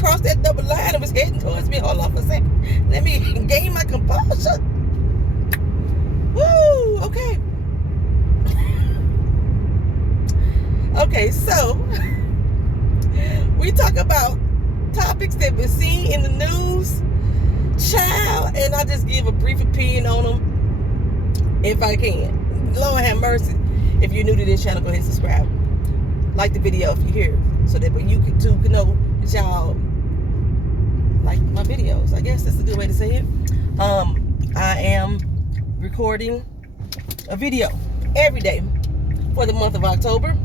crossed that double line and was heading towards me. Hold on for a second. Let me gain my composure. Woo! Okay. Okay, so we talk about topics that we've seen in the news, child, and I just give a brief opinion on them if I can. Lord have mercy. If you're new to this channel, go ahead and subscribe. Like the video if you're here, so that you too can know that y'all like my videos. I guess that's a good way to say it. I am recording a video every day for the month of October.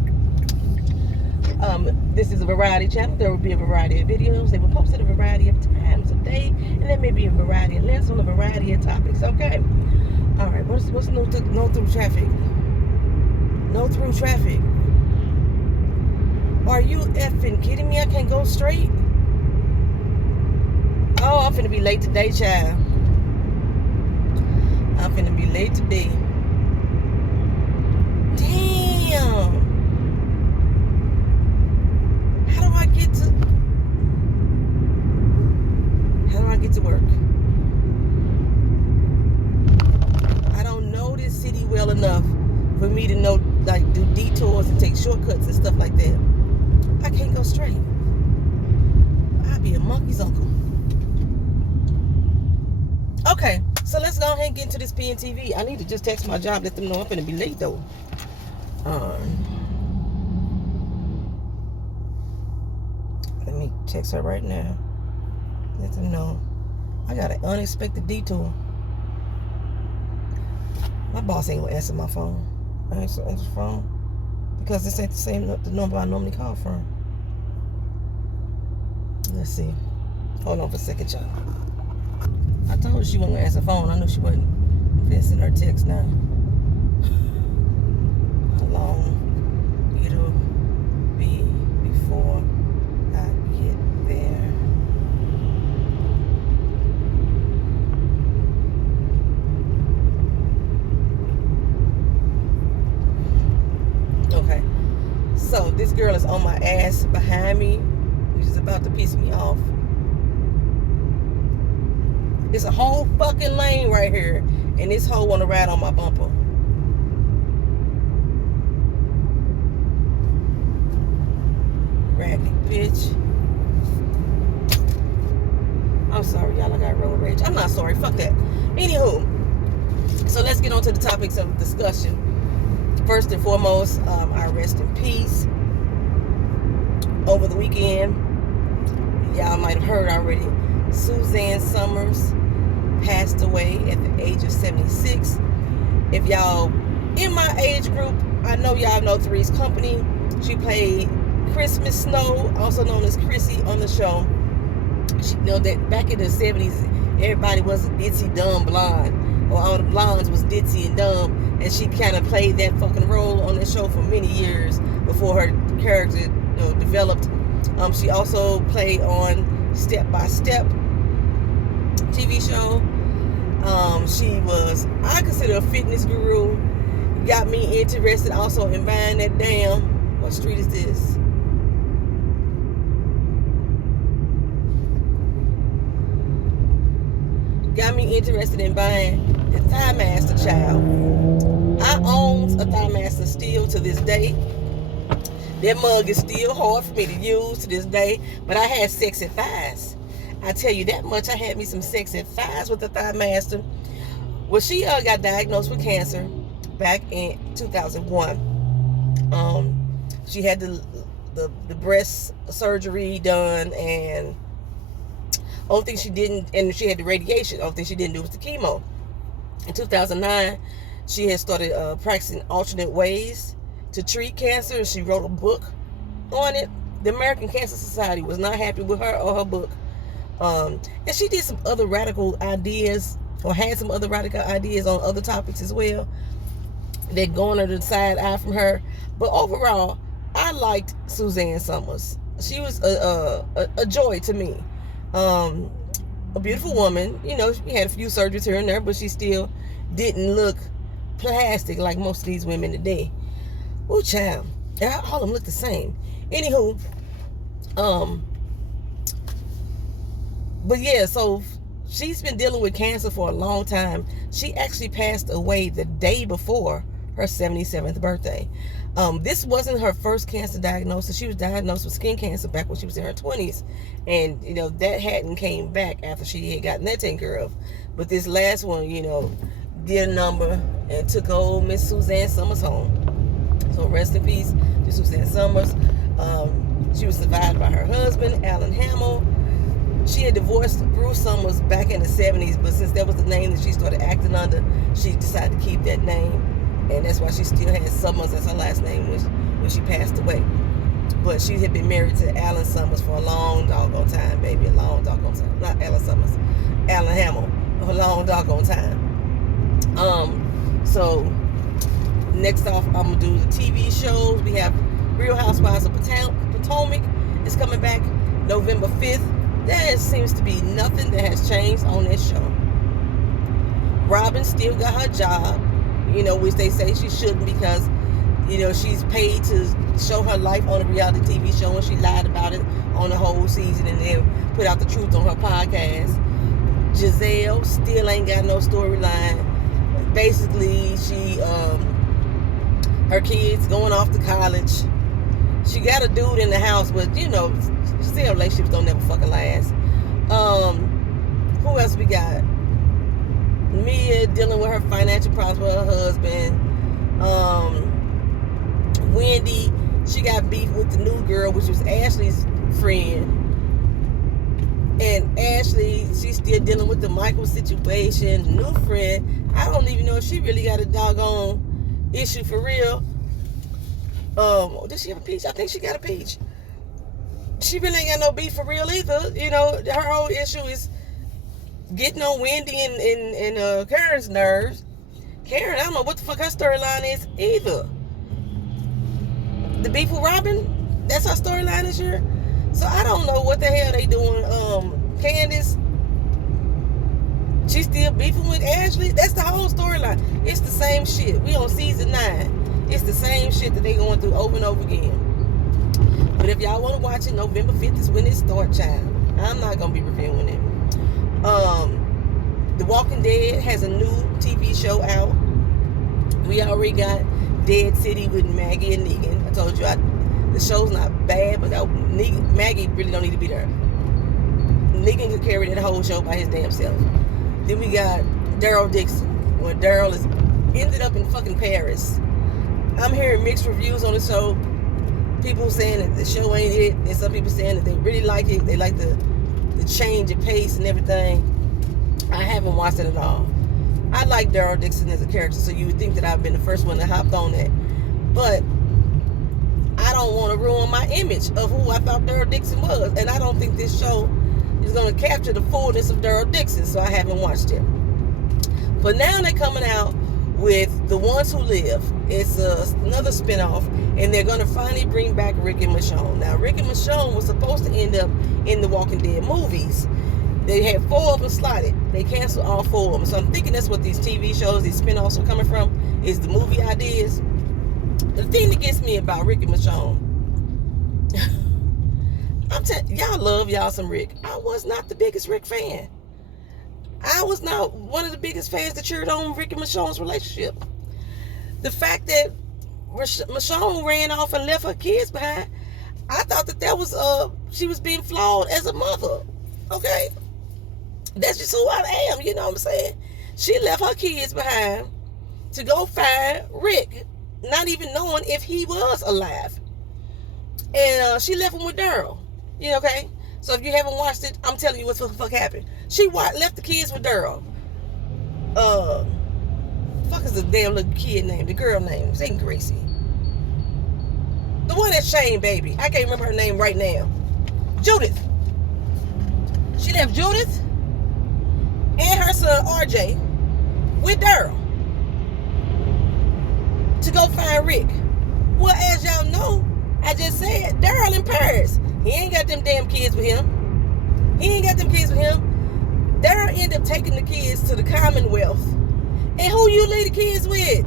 This is a variety channel. There will be a variety of videos. They will post at a variety of times of day, and there may be a variety of lengths on a variety of topics. Okay. All right. What's no through traffic? No through traffic. Are you effing kidding me? I can't go straight. Oh, I'm finna be late today, child. I'm finna be late today. Damn. How do I get to work? I don't know this city well enough for me to know, like, do detours and take shortcuts and stuff like that. I can't go straight. I'd be a monkey's uncle. Okay, so let's go ahead and get into this PNTV. I need to just text my job, let them know I'm gonna be late though. Let me text her right now. Let them know I got an unexpected detour. My boss ain't gonna answer my phone. I ain't gonna answer the phone because this ain't the number I normally call from. Let's see. Hold on for a second, y'all. I told her she wasn't gonna answer the phone. I knew she wasn't. I'm send her a text now. How long it'll be before I get there? Okay. So this girl is on my ass behind me, which is about to piss me off. It's a whole fucking lane right here, and this hoe want to ride on my bumper. Raggedy bitch. I'm sorry, y'all. I got road rage. I'm not sorry. Fuck that. Anywho, so let's get on to the topics of discussion. First and foremost, I rest in peace. Over the weekend, y'all might have heard already, Suzanne Summers passed away at the age of 76. If y'all in my age group, I know y'all know Three's Company. She played Christmas Snow, also known as Chrissy, on the show. She know that back in the 70s, everybody was a ditzy dumb blonde, or all the blondes was ditzy and dumb, and she kind of played that fucking role on the show for many years before her character developed. She also played on Step by Step TV show. She was, I consider, a fitness guru. Got me interested also in buying that damn, what street is this? Got me interested in buying the Thigh Master, child. I own a Thigh Master still to this day. That mug is still hard for me to use to this day, but I had sexy thighs. I tell you that much. I had me some sexy thighs with the Thigh Master. Well, she got diagnosed with cancer back in 2001. She had the breast surgery done, and only thing she didn't, and she had the radiation. Only thing she didn't do was the chemo. In 2009, she had started practicing alternate ways to treat cancer, and she wrote a book on it. The American Cancer Society was not happy with her or her book. And she did some other radical ideas, or had some other radical ideas on other topics as well, that garnered the side eye from her. But overall, I liked Suzanne Summers. She was a joy to me. A beautiful woman. You know, she had a few surgeries here and there, but she still didn't look plastic like most of these women today. Ooh, child. All of them look the same. Anywho, But yeah, so she's been dealing with cancer for a long time. She actually passed away the day before her 77th birthday. This wasn't her first cancer diagnosis. She was diagnosed with skin cancer back when she was in her 20s. And, that hadn't came back after she had gotten that taken care of. But this last one, did a number and took old Miss Suzanne Summers home. So rest in peace to Suzanne Summers. She was survived by her husband, Alan Hamill. She had divorced Bruce Summers back in the 70s, but since that was the name that she started acting under, she decided to keep that name. And that's why she still has Summers as her last name when she passed away. But she had been married to Alan Summers for a long doggone time, baby. A long doggone time. Not Alan Summers. Alan Hamill. A long doggone time. So next off, I'm going to do the TV shows. We have Real Housewives of Potomac is coming back November 5th. There seems to be nothing that has changed on this show. Robin still got her job, which they say she shouldn't because, she's paid to show her life on a reality TV show, and she lied about it on the whole season and then put out the truth on her podcast. Giselle still ain't got no storyline. Basically, her kids going off to college. She got a dude in the house, but still relationships don't never fucking last. Who else we got? Mia dealing with her financial problems with her husband. Wendy, she got beef with the new girl, which was Ashley's friend. And Ashley, she's still dealing with the Michael situation. New friend, I don't even know if she really got a doggone issue for real. Does she have a peach? I think she got a peach. She really ain't got no beef for real either. Her whole issue is getting on Wendy and Karen's nerves. Karen, I don't know what the fuck her storyline is either. The beef with Robin, that's her storyline this year. So I don't know what the hell they doing. Candace, she's still beefing with Ashley. That's the whole storyline. It's the same shit. We on season 9. It's the same shit that they going through over and over again. But if y'all want to watch it, November 5th is when it starts, child. I'm not going to be reviewing it. The Walking Dead has a new TV show out. We already got Dead City with Maggie and Negan. I told you the show's not bad, but Maggie really don't need to be there. Negan could carry that whole show by his damn self. Then we got Daryl Dixon, where Daryl is ended up in fucking Paris. I'm hearing mixed reviews on the show. People saying that the show ain't it, and some people saying that they really like it. They like the change of pace and everything. I haven't watched it at all. I like Daryl Dixon as a character, so you would think that I've been the first one to hop on that. But I don't want to ruin my image of who I thought Daryl Dixon was, and I don't think this show is going to capture the fullness of Daryl Dixon, so I haven't watched it. But now they're coming out with The Ones Who Live. It's another spinoff, and they're going to finally bring back Rick and Michonne. Now, Rick and Michonne was supposed to end up in the Walking Dead movies. They had 4 of them slotted. They canceled all 4 of them. So I'm thinking that's what these TV shows, these spinoffs are coming from, is the movie ideas. The thing that gets me about Rick and Michonne, y'all love y'all some Rick. I was not the biggest Rick fan. I was not one of the biggest fans that cheered on Rick and Michonne's relationship. The fact that Michonne ran off and left her kids behind, I thought that was she was being flawed as a mother. Okay, that's just who I am. You know what I'm saying? She left her kids behind to go find Rick, not even knowing if he was alive, and she left him with Daryl. Okay? So if you haven't watched it, I'm telling you what the fuck happened. She left the kids with Daryl. Fuck is the damn little kid name? The girl name? It ain't Gracie. The one that's Shane, baby. I can't remember her name right now. Judith. She left Judith and her son RJ with Daryl to go find Rick. Well, as y'all know, I just said Daryl in Paris. He ain't got them damn kids with him. Daryl ended up taking the kids to the Commonwealth. And who you leave the kids with?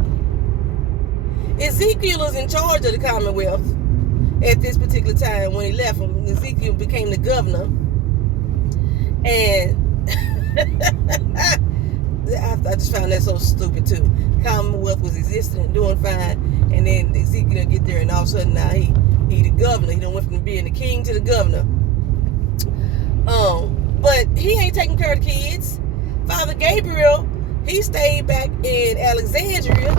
Ezekiel is in charge of the Commonwealth at this particular time when he left him. Ezekiel became the governor. And I just found that so stupid too. Commonwealth was existing and doing fine, and then Ezekiel get there, and all of a sudden now he the governor. He done went from being the king to the governor. But he ain't taking care of the kids. Father Gabriel, he stayed back in Alexandria,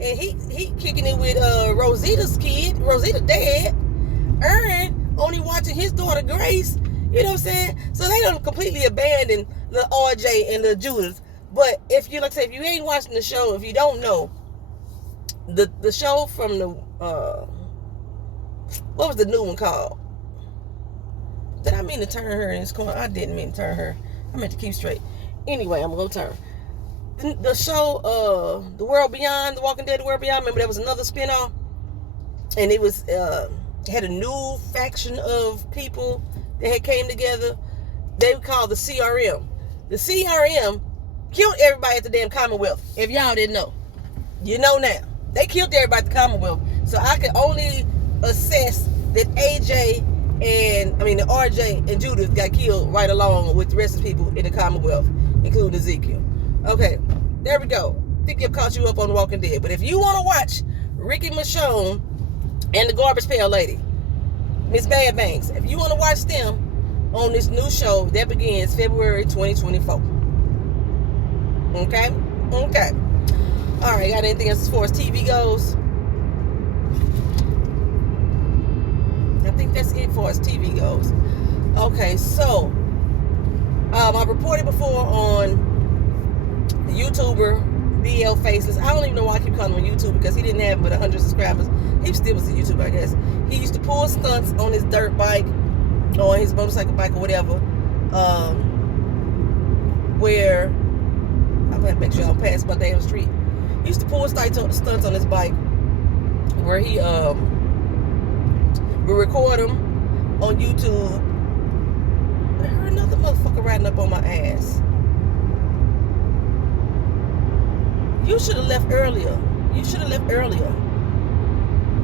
and he kicking it with Rosita's dad. Aaron only watching his daughter Grace. You know what I'm saying? So they don't completely abandon the RJ and the Judith. But if you if you ain't watching the show, if you don't know, the show from the what was the new one called? Did I mean to turn her in this corner? I didn't mean to turn her. I meant to keep straight. Anyway, I'm gonna turn. The show, The World Beyond, The Walking Dead, The World Beyond. Remember, there was another spinoff, and it was had a new faction of people that had came together. They were called the CRM. The CRM killed everybody at the damn Commonwealth. If y'all didn't know, you know now. They killed everybody at the Commonwealth. So I could only assess that AJ the RJ and Judith got killed right along with the rest of the people in the Commonwealth, including Ezekiel. Okay, there we go. I think I've caught you up on The Walking Dead. But if you want to watch Ricky Michonne and the Garbage Pail Lady, Miss Bad Banks, if you want to watch them on this new show that begins February 2024. Okay? Okay. Alright, got anything else as far as TV goes? I think that's it for as TV goes. Okay, so I reported before on the YouTuber BL Faceless. I don't even know why I keep calling him a YouTuber, because he didn't have but 100 subscribers. He still was a YouTuber, I guess. He used to pull stunts on his dirt bike or his motorcycle bike or whatever, where I'm gonna make sure I don't pass my damn street. He used to pull stunts on his bike where he would record them on YouTube. But I heard another motherfucker riding up on my ass. You should have left earlier. You should have left earlier.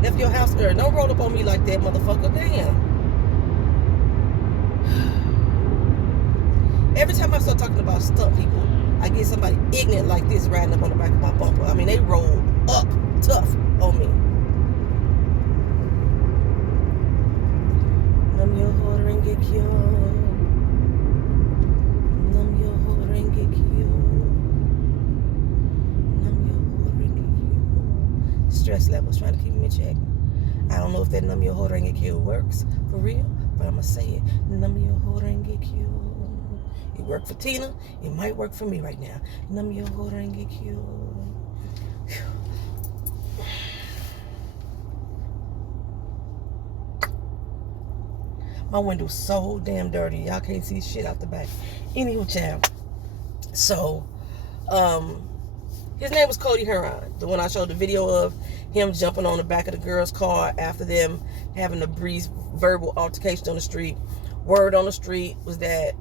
Left your house early. Don't roll up on me like that, motherfucker. Damn. Every time I start talking about stunt people, I get somebody ignorant like this riding up on the back of my bumper. I mean, they roll up tough on me. Numb your heart and get cured. Numb your heart and get cured. Numb your heart and get cured. Stress levels trying to keep me in check. I don't know if that numb your heart and get cured works for real, but I'm gonna say it. Numb your heart and get cured. It worked for Tina. It might work for me right now. Numb your heart and get cured. My window's so damn dirty. Y'all can't see shit out the back. Anywho, child. So, his name was Cody Huron. The one I showed the video of him jumping on the back of the girl's car after them having a brief verbal altercation on the street. Word on the street was that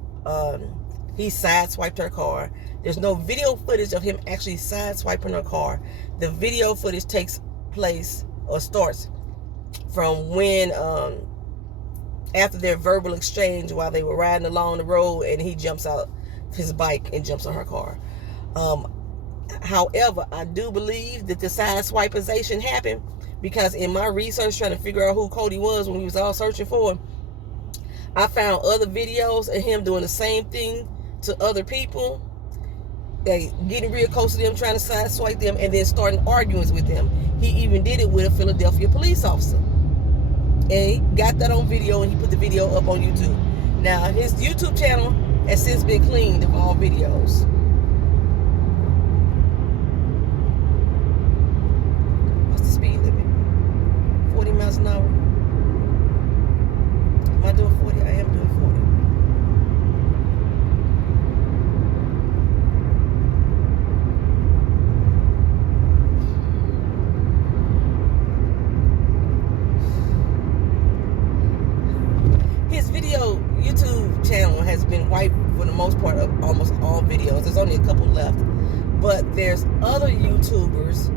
he sideswiped her car. There's no video footage of him actually sideswiping her car. The video footage takes place or starts from when after their verbal exchange while they were riding along the road, and he jumps out his bike and jumps on her car. However, I do believe that the sideswipization happened because in my research trying to figure out who Cody was when we was all searching for him, I found other videos of him doing the same thing to other people, getting real close to them, trying to sideswipe them, and then starting arguments with them. He even did it with a Philadelphia police officer. And he got that on video, and he put the video up on YouTube. Now, his YouTube channel has since been cleaned of all videos. What's the speed limit? 40 miles an hour. Am I doing 40? I am doing 40. His video YouTube channel has been wiped for the most part of almost all videos. There's only a couple left. But there's other YouTubers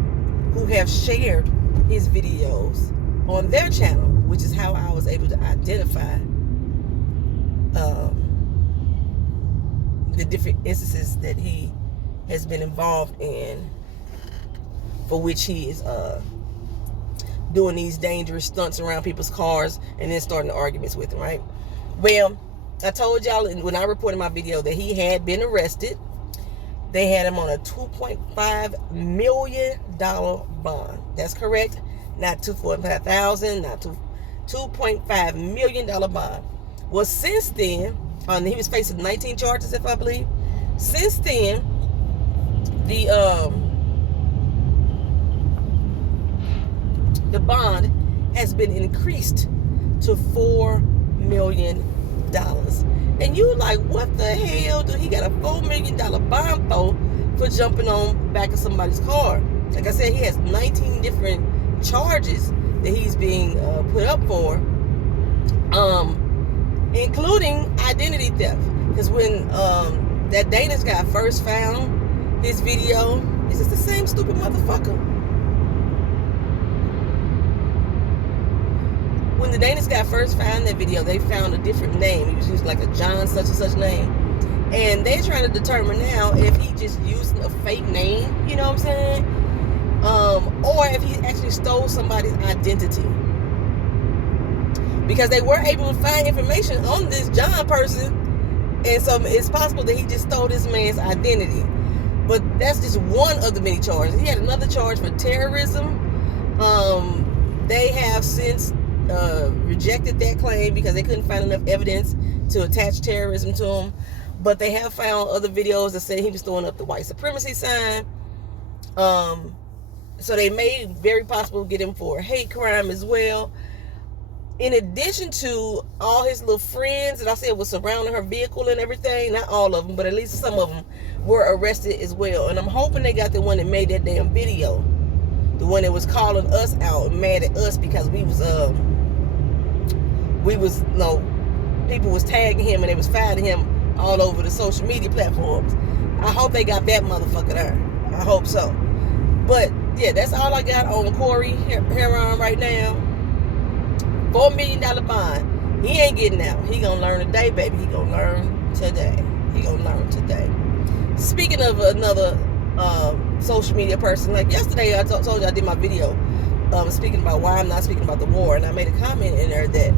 who have shared his videos on their channel, which is how I was able to identify the different instances that he has been involved in, for which he is doing these dangerous stunts around people's cars and then starting arguments with them, right? Well, I told y'all when I reported my video that he had been arrested. They had him on a $2.5 million bond. That's correct. Not $245,000, not $2.5 million bond. Well, since then, he was facing 19 charges, if I believe. Since then, the bond has been increased to $4 million. And you like, what the hell do he got a $4 million bond for jumping on back of somebody's car? Like I said, he has 19 different charges that he's being put up for, including identity theft. Because when that Danish guy first found his video, is this the same stupid motherfucker? When the Danish guy first found that video, they found a different name. He was using like a John such and such name. And they're trying to determine now if he just used a fake name, you know what I'm saying? Or if he actually stole somebody's identity. Because they were able to find information on this John person. And so it's possible that he just stole this man's identity. But that's just one of the many charges. He had another charge for terrorism. They have since rejected that claim because they couldn't find enough evidence to attach terrorism to him. But they have found other videos that say he was throwing up the white supremacy sign. So they may very possibly get him for a hate crime as well. In addition to all his little friends that I said was surrounding her vehicle and everything, not all of them, but at least some of them were arrested as well. And I'm hoping they got the one that made that damn video. The one that was calling us out, mad at us because people was tagging him and they was finding him all over the social media platforms. I hope they got that motherfucker there. I hope so. But yeah, that's all I got on Corey Heron right now. $4 million bond. He ain't getting out. He gonna learn today, baby. He gonna learn today. He gonna learn today. Speaking of another social media person, like yesterday I told you I did my video speaking about why I'm not speaking about the war, and I made a comment in there that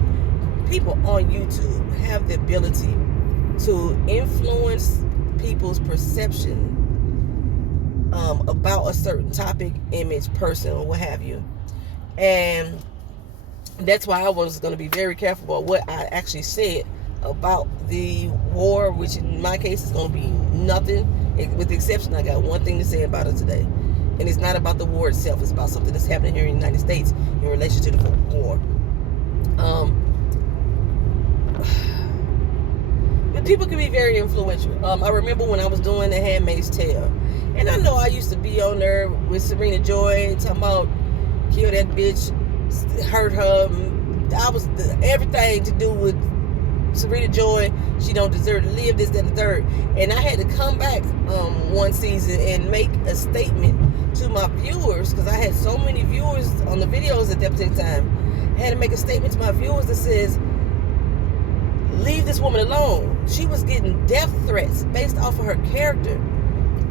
people on YouTube have the ability to influence people's perception about a certain topic, image, person, or what have you. And that's why I was going to be very careful about what I actually said about the war, which in my case is going to be nothing, with the exception I got one thing to say about it today. And it's not about the war itself. It's about something that's happening here in the United States in relation to the war. But people can be very influential. I remember when I was doing The Handmaid's Tale. And I know I used to be on there with Serena Joy talking about kill that bitch, hurt her. I was everything to do with Serena Joy. She don't deserve to live, this, that, and the third. And I had to come back one season and make a statement to my viewers, because I had so many viewers on the videos at that particular time. I had to make a statement to my viewers that says, leave this woman alone. She was getting death threats based off of her character.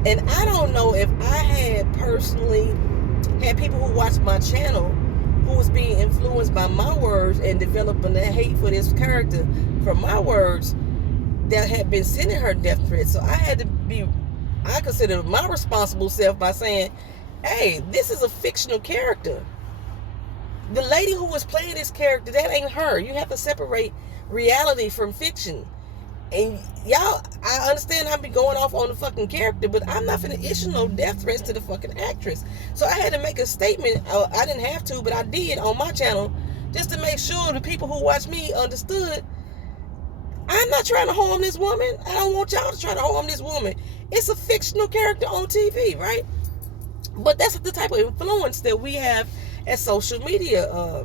And I don't know if I had personally had people who watched my channel who was being influenced by my words and developing that hate for this character from my words that had been sending her death threats. So I considered my responsible self by saying, hey, this is a fictional character. The lady who was playing this character, that ain't her. You have to separate reality from fiction. And y'all, I understand I be going off on the fucking character, but I'm not finna issue no death threats to the fucking actress. So I had to make a statement. I didn't have to, but I did on my channel, just to make sure the people who watch me understood. I'm not trying to harm this woman. I don't want y'all to try to harm this woman. It's a fictional character on TV, right? But that's the type of influence that we have as social media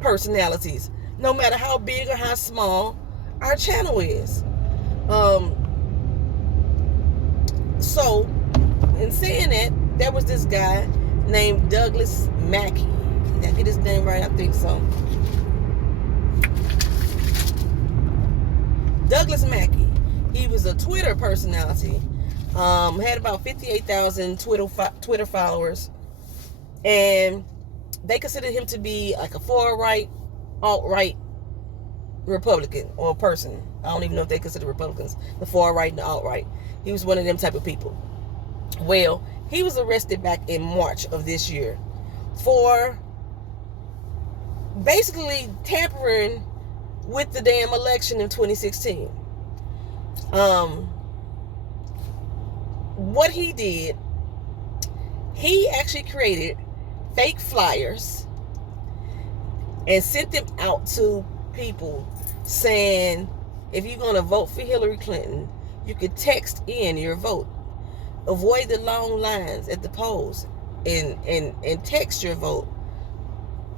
personalities. No matter how big or how small our channel is. So, in saying that, there was this guy named Douglas Mackey. Did I get his name right? I think so. Douglas Mackey. He was a Twitter personality. Had about 58,000 Twitter followers, and they considered him to be like a far right, alt-right Republican or person. I don't even know if they consider Republicans the far right and the alt-right. He was one of them type of people. Well, he was arrested back in March of this year for basically tampering with the damn election in 2016. What he did, he actually created fake flyers and sent them out to people saying, if you're going to vote for Hillary Clinton, you could text in your vote. Avoid the long lines at the polls and text your vote.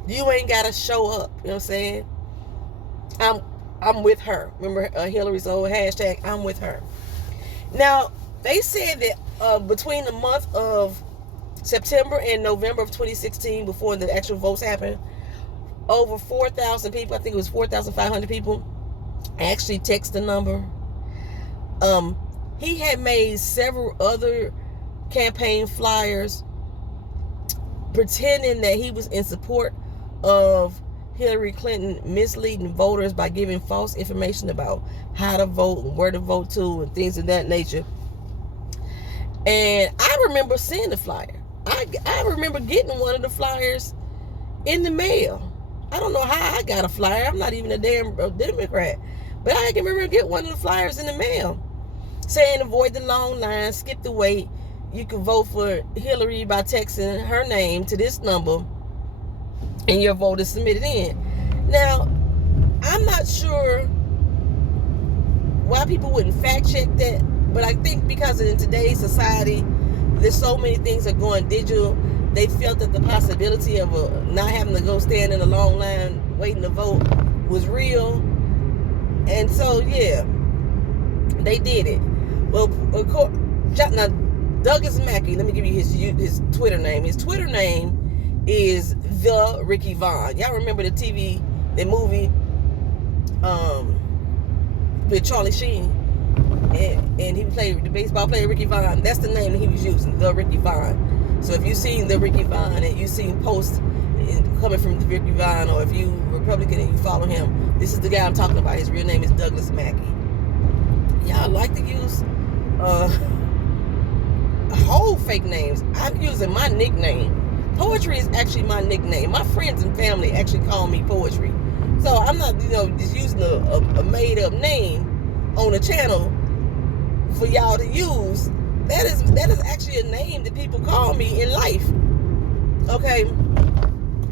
You ain't got to show up. You know what I'm saying? I'm with her. Remember Hillary's old hashtag, I'm with her. Now, they said that between the month of September and November of 2016, before the actual votes happened, over 4,000 people, I think it was 4,500 people, actually text the number. He had made several other campaign flyers pretending that he was in support of Hillary Clinton, misleading voters by giving false information about how to vote and where to vote to and things of that nature. And I remember seeing the flyer. I remember getting one of the flyers in the mail. I don't know how I got a flyer. I'm not even a damn Democrat. But I can remember getting one of the flyers in the mail saying avoid the long line, skip the wait. You can vote for Hillary by texting her name to this number and your vote is submitted in. Now, I'm not sure why people wouldn't fact check that, but I think because in today's society, there's so many things that are going digital, they felt that the possibility of not having to go stand in a long line waiting to vote was real. And so, yeah, they did it. Well, of course, now, Douglas Mackey, let me give you his Twitter name. His Twitter name is The Ricky Vaughn. Y'all remember the movie with Charlie Sheen? And he played the baseball player Ricky Vaughn. That's the name that he was using, The Ricky Vaughn. So if you've seen The Ricky Vaughn and you've seen posts coming from The Ricky Vaughn, or if you Republican and you follow him, this is the guy I'm talking about. His real name is Douglas Mackey. Y'all like to use whole fake names. I'm using my nickname. Poetry is actually my nickname. My friends and family actually call me Poetry. So I'm not, just using a made up name on the channel for y'all to use. That is actually a name that people call me in life. Okay.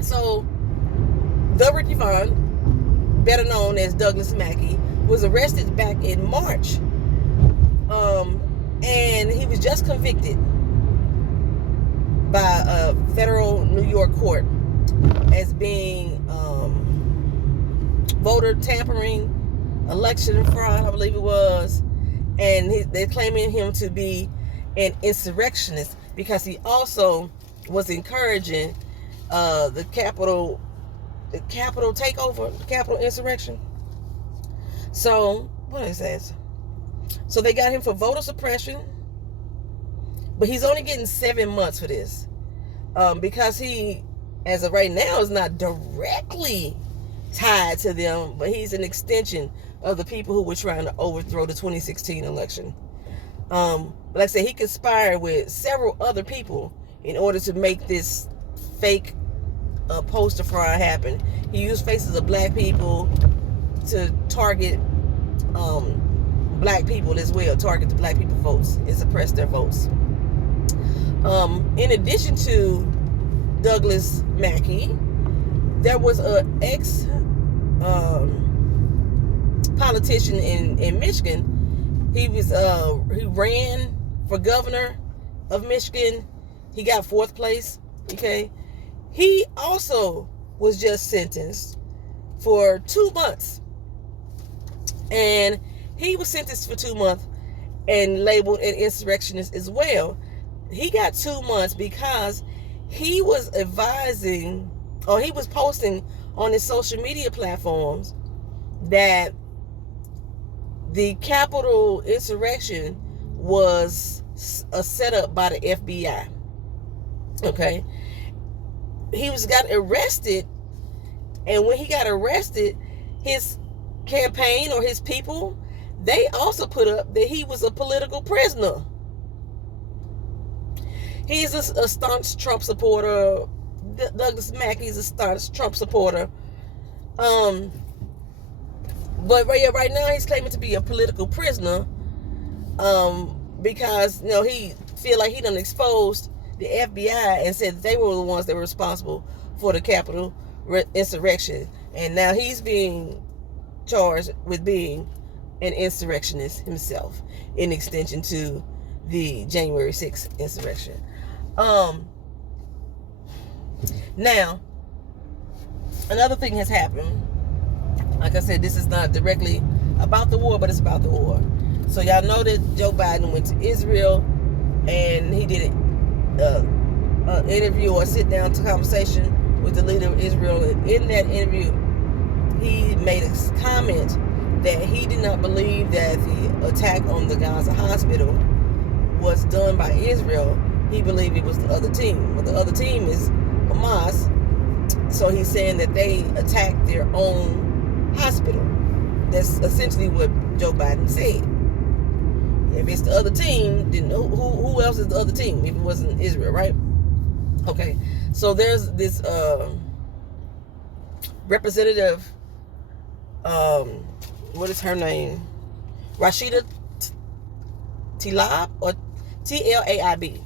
So the Ricky Vaughn, better known as Douglas Mackey, was arrested back in March. And he was just convicted by a federal New York court as being voter tampering, election fraud, I believe it was. And they're claiming him to be an insurrectionist because he also was encouraging the Capitol takeover, the Capitol insurrection. So, what is that? So they got him for voter suppression, but he's only getting 7 months for this because he, as of right now, is not directly tied to them, but he's an extension of the people who were trying to overthrow the 2016 election. But like I said, he conspired with several other people in order to make this fake poster fraud happen. He used faces of black people to target black people as well, target the black people votes and suppress their votes. In addition to Douglas Mackey, there was an ex politician in Michigan. He ran for governor of Michigan. He got 4th place. Okay, he also was just sentenced for 2 months, and he was sentenced for 2 months and labeled an insurrectionist as well. He got 2 months because he was advising, or he was posting on his social media platforms that The Capitol insurrection was a setup by the FBI. Okay, he got arrested, and when he got arrested, his campaign or his people, they also put up that he was a political prisoner. He's a staunch Trump supporter. Douglas Mackey's a staunch Trump supporter. But right now he's claiming to be a political prisoner, because he feel like he done exposed the FBI and said that they were the ones that were responsible for the Capitol insurrection, and now he's being charged with being an insurrectionist himself, in extension to the January 6th insurrection. Now, another thing has happened. Like I said, this is not directly about the war, but it's about the war. So y'all know that Joe Biden went to Israel, and he did an interview or sit-down conversation with the leader of Israel. And in that interview, he made a comment that he did not believe that the attack on the Gaza hospital was done by Israel. He believed it was the other team. Well, the other team is Hamas. So he's saying that they attacked their own hospital. That's essentially what Joe Biden said. If it's the other team, then who else is the other team if it wasn't Israel, right? Okay, so there's this representative, what is her name? Rashida Tlaib, or Tlaib.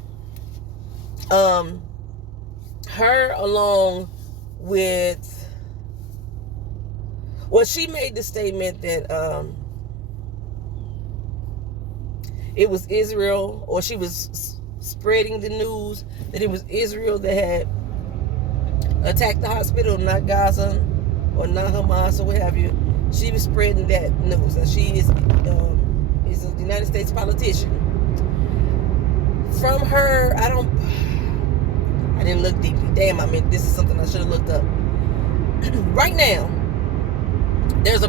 Her, along with, well, she made the statement that it was Israel, or she was spreading the news that it was Israel that had attacked the hospital, not Gaza or not Hamas or what have you. She was spreading that news, and she is a United States politician. From her, I didn't look deeply. Damn, this is something I should have looked up. Right now, there's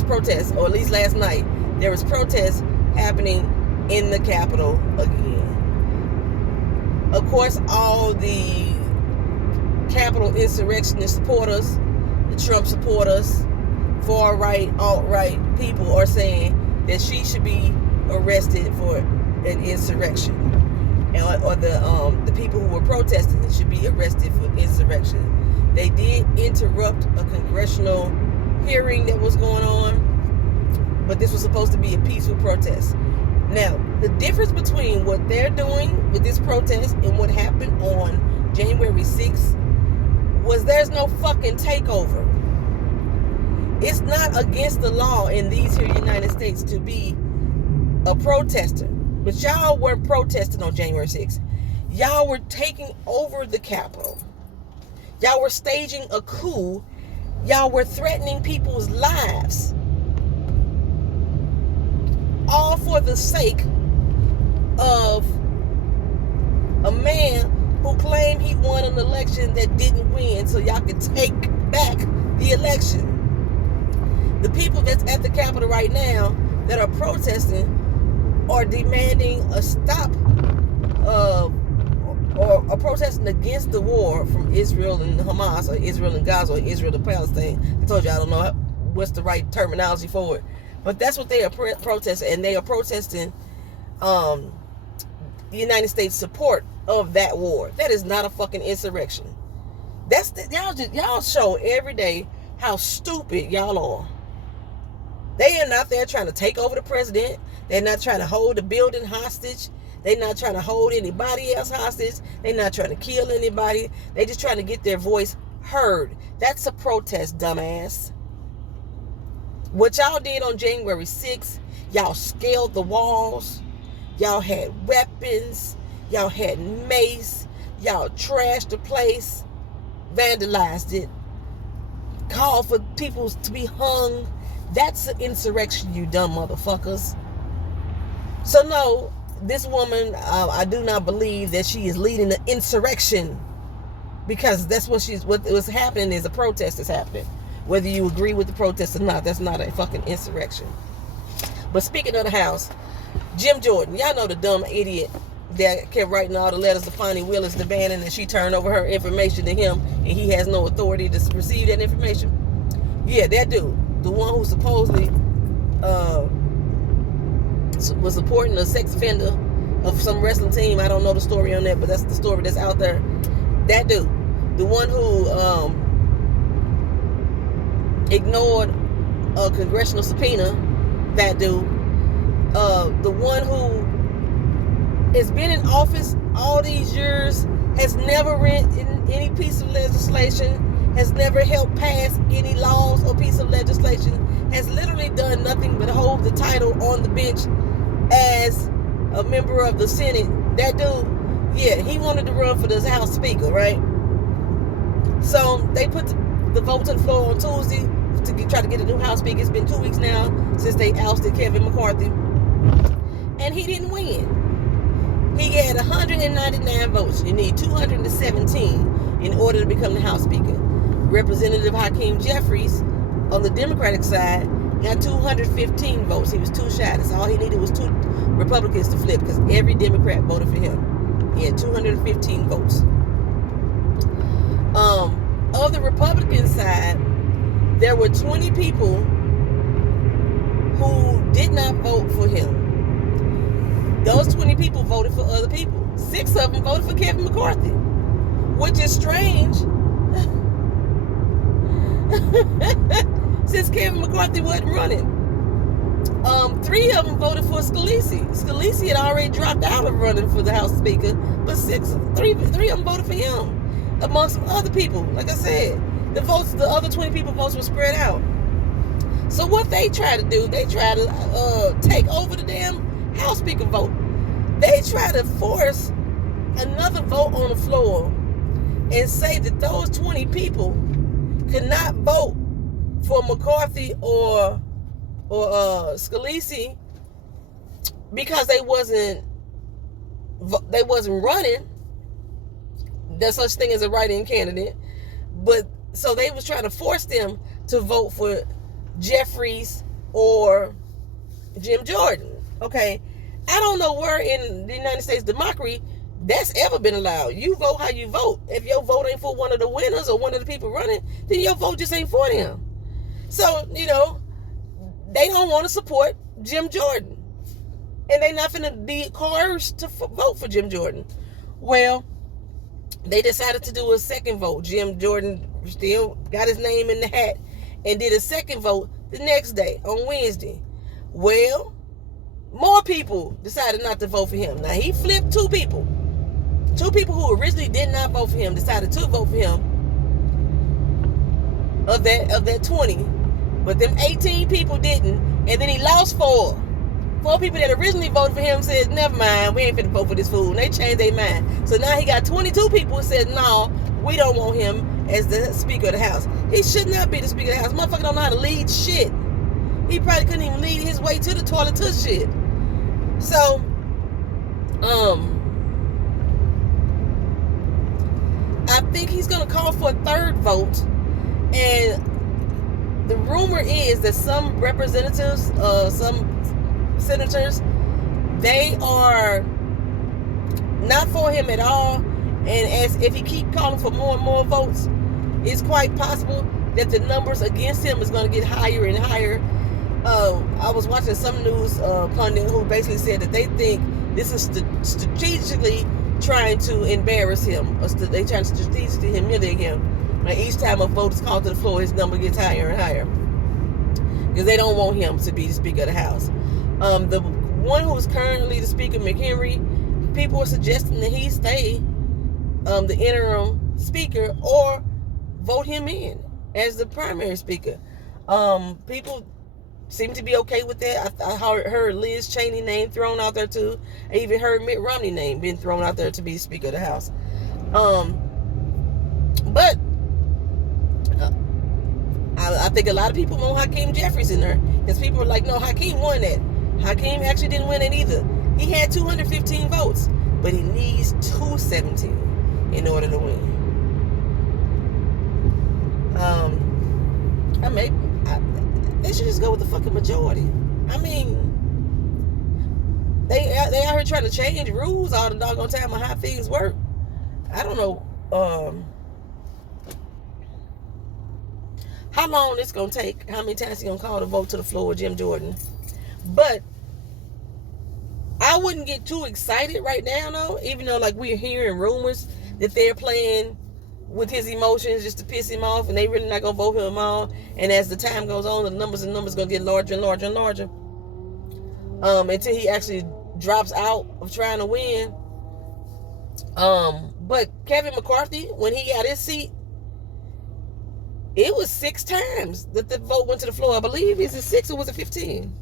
protests, or at least last night, there was protests happening in the Capitol again. Of course, all the Capitol insurrectionist supporters, the Trump supporters, far-right, alt-right people are saying that she should be arrested for an insurrection. Or the people who were protesting should be arrested for insurrection. They did interrupt a congressional hearing that was going on, but this was supposed to be a peaceful protest. Now, the difference between what they're doing with this protest and what happened on January 6th was there's no fucking takeover. It's not against the law in these here United States to be a protester. But y'all weren't protesting on January 6th. Y'all were taking over the Capitol. Y'all were staging a coup. Y'all were threatening people's lives. All for the sake of a man who claimed he won an election that didn't win, so y'all could take back the election. The people that's at the Capitol right now that are protesting are demanding a stop or are protesting against the war from Israel and Hamas, or Israel and Gaza, or Israel and Palestine. I told you I don't know what's the right terminology for it, but that's what they are protesting, and they are protesting the United States support of that war. That is not a fucking insurrection. Y'all show every day how stupid y'all are. They are not there trying to take over the president. They're not trying to hold the building hostage. They're not trying to hold anybody else hostage. They're not trying to kill anybody. They're just trying to get their voice heard. That's a protest, dumbass. What y'all did on January 6th, y'all scaled the walls. Y'all had weapons. Y'all had mace. Y'all trashed the place. Vandalized it. Called for people to be hung. That's an insurrection, you dumb motherfuckers. So no, this woman, I do not believe that she is leading an insurrection, because that's what was happening is a protest is happening. Whether you agree with the protest or not, that's not a fucking insurrection. But speaking of the House, Jim Jordan, y'all know the dumb idiot that kept writing all the letters to Fonnie Willis demanding that she turn over her information to him, and he has no authority to receive that information. Yeah, that dude, the one who supposedly was supporting a sex offender of some wrestling team. I don't know the story on that, but that's the story that's out there. That dude, the one who ignored a congressional subpoena, that dude, the one who has been in office all these years, has never written any piece of legislation, has never helped pass any laws or piece of legislation, has literally done nothing but hold the title on the bench as a member of the Senate. That dude, yeah, he wanted to run for this House Speaker, right? So they put the vote to the floor on Tuesday to try to get a new House Speaker. It's been 2 weeks now since they ousted Kevin McCarthy, and he didn't win. He had 199 votes. You need 217 in order to become the House Speaker. Representative Hakeem Jeffries on the Democratic side got 215 votes. He was too shy. That's all he needed was 2 Republicans to flip, because every Democrat voted for him. He had 215 votes. Of the Republican side, there were 20 people who did not vote for him. Those 20 people voted for other people. 6 of them voted for Kevin McCarthy, which is strange since Kevin McCarthy wasn't running. 3 of them voted for Scalise. Scalise had already dropped out of running for the House Speaker, but 3 of them voted for him, amongst some other people. Like I said, the other 20 people votes were spread out. So what they try to do, they try to take over the damn House Speaker vote. They try to force another vote on the floor and say that those 20 people could not vote for McCarthy or Scalise because they wasn't running. There's such thing as a write-in candidate, but so they was trying to force them to vote for Jeffries or Jim Jordan. Okay, I don't know where in the United States democracy that's ever been allowed. You vote how you vote. If your vote ain't for one of the winners or one of the people running, then your vote just ain't for them. So, they don't want to support Jim Jordan. And they not finna be coerced to vote for Jim Jordan. Well, they decided to do a second vote. Jim Jordan still got his name in the hat and did a second vote the next day, on Wednesday. Well, more people decided not to vote for him. Now, he flipped 2 people. 2 people who originally did not vote for him decided to vote for him of that 20. But them 18 people didn't. And then he lost 4. 4 people that originally voted for him said, never mind, we ain't finna vote for this fool. And they changed their mind. So now he got 22 people who said, no, we don't want him as the Speaker of the House. He should not be the Speaker of the House. Motherfucker don't know how to lead shit. He probably couldn't even lead his way to the toilet to shit. So, I think he's going to call for a 3rd vote. And the rumor is that some representatives, some senators, they are not for him at all. And as if he keep calling for more and more votes, it's quite possible that the numbers against him is going to get higher and higher. I was watching some news pundit who basically said that they think this is strategically trying to embarrass him. They trying to strategically humiliate him. And each time a vote is called to the floor, his number gets higher and higher, because they don't want him to be the Speaker of the House. The one who is currently the Speaker, McHenry, people are suggesting that he stay the interim Speaker or vote him in as the primary Speaker. People seem to be okay with that. I heard Liz Cheney name thrown out there too. I even heard Mitt Romney name being thrown out there to be Speaker of the House. But I think a lot of people want Hakeem Jeffries in there, because people are like, no, Hakeem won that. Hakeem actually didn't win it either. He had 215 votes, but he needs 217 in order to win. They should just go with the fucking majority. I mean, They out here trying to change rules all the doggone time on how things work. I don't know how long it's gonna take, how many times he's gonna call the vote to the floor with Jim Jordan. But I wouldn't get too excited right now, though, even though like we're hearing rumors that they're playing with his emotions just to piss him off, and they really not gonna vote him off. And as the time goes on, the numbers gonna get larger and larger and larger, until he actually drops out of trying to win. But Kevin McCarthy, when he got his seat, it was 6 times that the vote went to the floor. I believe, is it 6 or was it 15?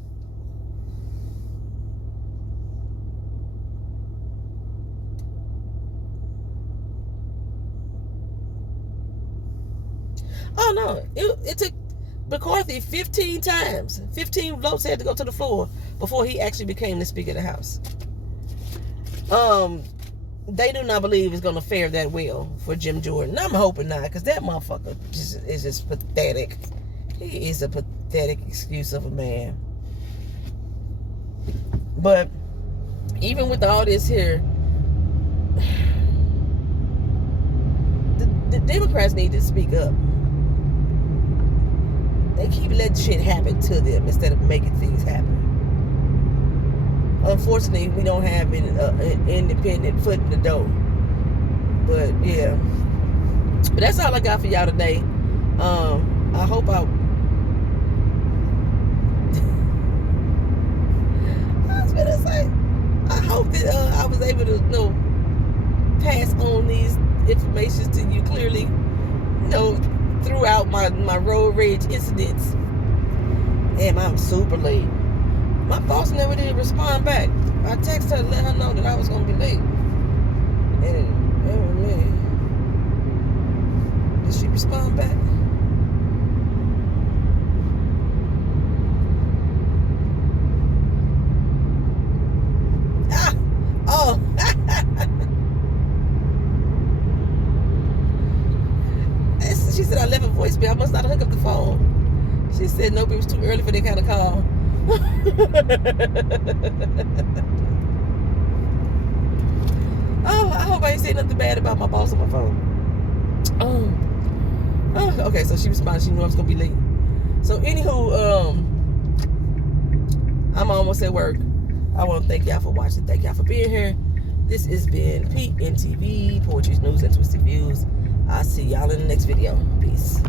Oh no, it took McCarthy 15 times. 15 votes had to go to the floor before he actually became the Speaker of the House. They do not believe it's gonna fare that well for Jim Jordan. I'm hoping not, because that motherfucker is just pathetic. He is a pathetic excuse of a man. But even with all this here, the Democrats need to speak up. They keep letting shit happen to them instead of making things happen. Unfortunately, we don't have an independent foot in the door. But yeah, but that's all I got for y'all today. I hope I was gonna say, I hope that I was able to pass on these informations to you clearly, throughout my road rage incidents. And I'm super late. My boss never did respond back. I texted her to let her know that I was gonna be late. And oh man, did she respond back? Oh. She said I left a voicemail. I must not hook up the phone. She said nope, it was too early for that kind of call. Oh, I hope I ain't say nothing bad about my boss on my phone. Oh, okay, so she responded. She knew I was gonna be late. So anywho, I'm almost at work. I want to thank y'all for watching. Thank y'all for being here. This has been PNTV, Poetry's News and Twisted Views. I'll see y'all in the next video. Peace.